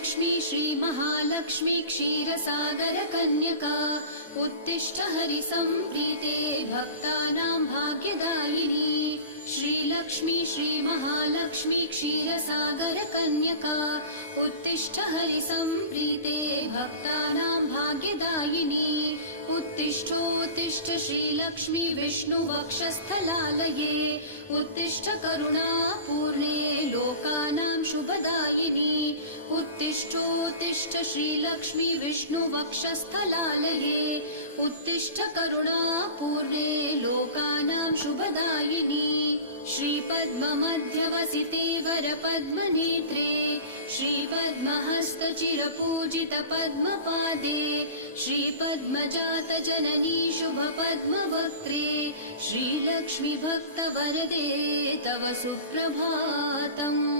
श्रीलक्ष्मी श्रीमहालक्ष्मी क्षीरसागर कन्यका उत्तिष्ठ हरिसम्प्रीते भक्तानां भाग्यदायिनी। श्रीलक्ष्मी श्रीमहालक्ष्मी क्षीरसागर कन्यका उत्तिष्ठ हरिसम्प्रीते भक्तानां भाग्यदायिनी। उत्तिष्ठोत्तिष्ठ श्रीलक्ष्मी विष्णुवक्षस्थलालये उत्तिष्ठ करुणापूर्णे लोकानां शुभदायिनी। उत्तिष्ठोत्तिष्ठ श्रीलक्ष्मी विष्णुवक्षस्थलालये उत्तिष्ठ करुणापूर्णे लोकानां शुभदायिनी। श्रीपद्ममध्यवसिते वरपद्मनेत्रे श्रीपद्महस्तचिरपूजित पद्मपादे श्रीपद्मजातजननी शुभपद्मवक्त्रे श्रीलक्ष्मी भक्तवरदे तव सुप्रभातम्।